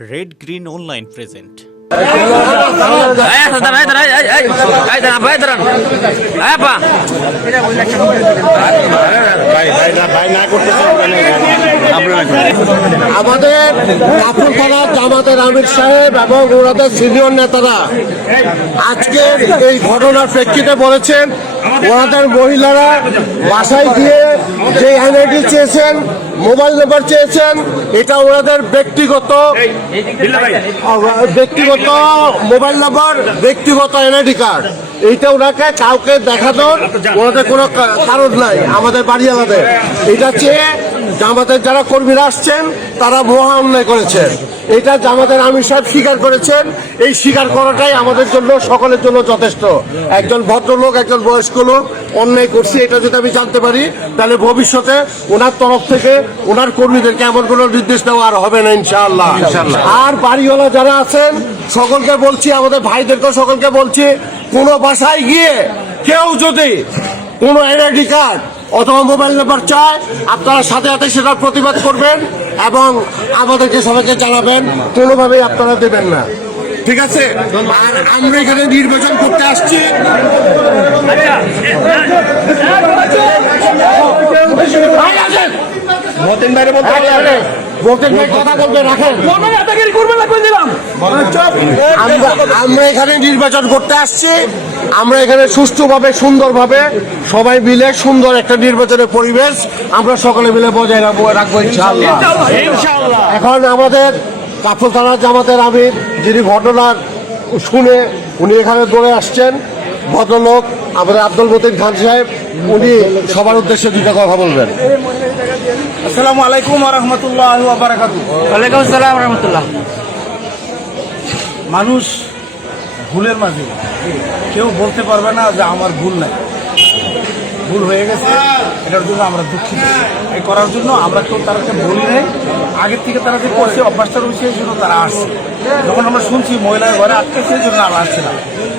Red green online present আমাদের কাপুর থানা জামাতের আমির সাহেব এবং ওনাদের সিনিয়র নেতারা আজকের এই ঘটনার প্রেক্ষিতে বলেছেন, ওনাদের মহিলারা বাসায় গিয়ে যে এনআইডি চেয়েছেন, মোবাইল নাম্বার চেয়েছেন, এটা ওনাদের ব্যক্তিগত ব্যক্তিগত মোবাইল নাম্বার, ব্যক্তিগত এনআইডি কার্ড। এইটা ওনাকে কাউকে দেখানোর ওনাদের কোনো কারণ নাই, আমাদের বাড়িওয়ালাদের এটা চেয়ে জামাতের যারা কর্মীরা আসছেন, তারা মহা অন্যায় করেছেন। এটা জামাতের আমির সাহেব স্বীকার করেছেন। এই স্বীকার করাটাই আমাদের জন্য, সকলের জন্য যথেষ্ট। একজন ভদ্রলোক, একজন বয়স্ক লোক অন্যায় করছে এটা যদি আমি জানতে পারি তাহলে ভবিষ্যতে ওনার তরফ থেকে ওনার কর্মীদেরকে এমন কোনো নির্দেশ দেওয়া আর হবে না ইনশাআল্লাহ। আর বাড়িওয়ালা যারা আছেন সকলকে বলছি আমাদের ভাইদেরকেও সকলকে বলছি কোনো বাসায় গিয়ে কেউ যদি কোনো এনআইডি কার্ড অথবা মোবাইল নাম্বার চায় আপনারা সাথে সাথে সেটার প্রতিবাদ করবেন এবং আমাদেরকে সবাইকে জানাবেন কোনোভাবেই আপনারা দেবেন না। ঠিক আছে? আর আমরা এখানে নির্বাচন করতে আসছি ভাই আসেন। মতিন ভাই কথা বলবে রাখেন। আমরা আমরা এখানে নির্বাচন করতে আসছি। আমরা এখানে সুষ্ঠুভাবে সুন্দরভাবে সবাই মিলে সুন্দর একটা নির্বাচনের পরিবেশ আমরা সকলে মিলে বজায় রাখব রাখব ইনশাআল্লাহ। এখন আমাদের কাফল থানা জামাতের আমির যিনি ঘটনার শুনে উনি এখানে দৌড়ে আসছেন ভদ্রলোক আমাদের আব্দুল মতিন খান সাহেব উনি সবার উদ্দেশ্যে দুটা কথা বলবেন। আসসালামু আলাইকুম রহমতুল্লাহ ওয়ালাইকুম আসসালাম রহমতুল্লাহ। মানুষ ভুলের মাঝে। কেউ বলতে পারবে না যে আমার ভুল নাই। ভুল হয়ে গেছে। এটার জন্য আমরা দুঃখিত। এই করার জন্য আমরা কেউ তাদেরকে বলি নাই। আগের থেকে তারা যে করছে অভ্যাসটা রয়েছে এই জন্য তারা আসছে। যখন আমরা শুনছি মহিলার ঘরে আটকে সেই জন্য আমরা আসছি না।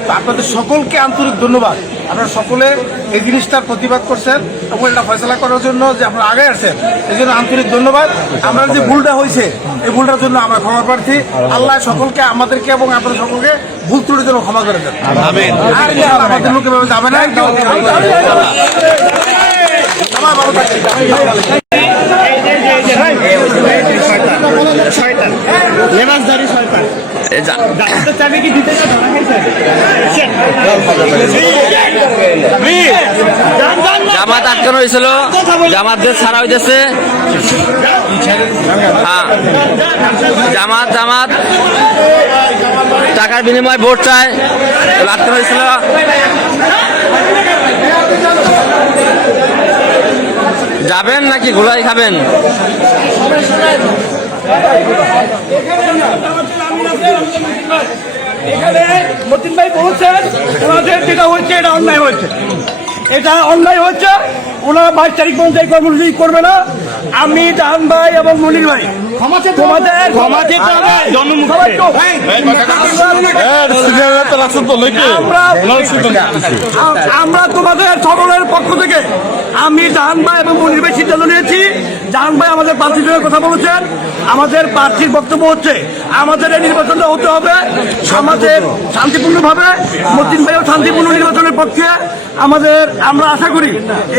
তো আপনাদের সকলকে আন্তরিক ধন্যবাদ। আপনারা সকলে এই জিনিসটার প্রতিবাদ করছেন এবং এটা ফয়সলা করার জন্য যে আপনারা আগে আসছেন এই জন্য আন্তরিক ধন্যবাদ। আমরা যে ভুলটা হয়েছে এই ভুলটার জন্য আমরা ক্ষমা প্রার্থী। আল্লাহ সকলকে আমাদেরকে এবং আপনাদের সকলকে ভুল ত্রুটির জন্য ক্ষমা করে দেন। আর আমাদের লোকে ভাবে যাবে না। জামাত আটকানো হয়েছিল। জামাতদের ছাড়া হইতেছে। হ্যাঁ। জামাত জামাত। টাকার বিনিময়ে ভোট চায়। আটকানো হয়েছিল। যাবেন নাকি ঘোলাই খাবেন এখানে মতিন ভাই বলছেন ওনাদের যেটা হচ্ছে এটা অন্যায় হচ্ছে এটা অন্যায় হচ্ছে ওনারা বাইশ তারিখ পর্যন্ত এই কর্মসূচি করবে না আমি দান ভাই এবং মনির ভাই তোমাদের। আমরা- তোমাদের সকলের পক্ষ থেকে আমি জাহান ভাই এবং মনির ভাই সিদ্ধান্ত নিয়েছি। জাহান ভাই আমাদের প্রার্থীর জন্য কথা বলেছেন। আমাদের প্রার্থীর বক্তব্য হচ্ছে আমাদের এই নির্বাচনটা হতে হবে আমাদের শান্তিপূর্ণভাবে মতিন ভাইও শান্তিপূর্ণ নির্বাচনের পক্ষে। আমাদের আমরা আশা করি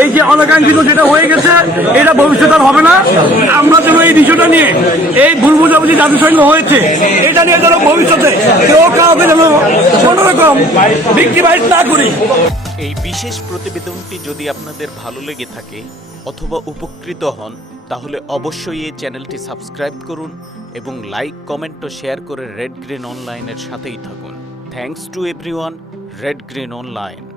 এই যে অনাকাঙ্ক্ষিত যেটা হয়ে গেছে এটা ভবিষ্যতে আর হবে না। আমরা এই বিষয়টা নিয়ে, এই ভুল বুঝাবুঝি যাদের সঙ্গে হয়েছে, এটা নিয়ে যেন ভবিষ্যতে কেউ কাউকে যেন কোনো রকম বিক্রিবাইজ না করি। এই বিশেষ প্রতিবেদনটি যদি আপনাদের ভালো লেগে থাকে অথবা উপকৃত হন, তাহলে অবশ্যই এই চ্যানেলটি সাবস্ক্রাইব করুন এবং লাইক, কমেন্ট ও শেয়ার করে রেড গ্রিন অনলাইনের সাথেই থাকুন। Thanks to everyone red green online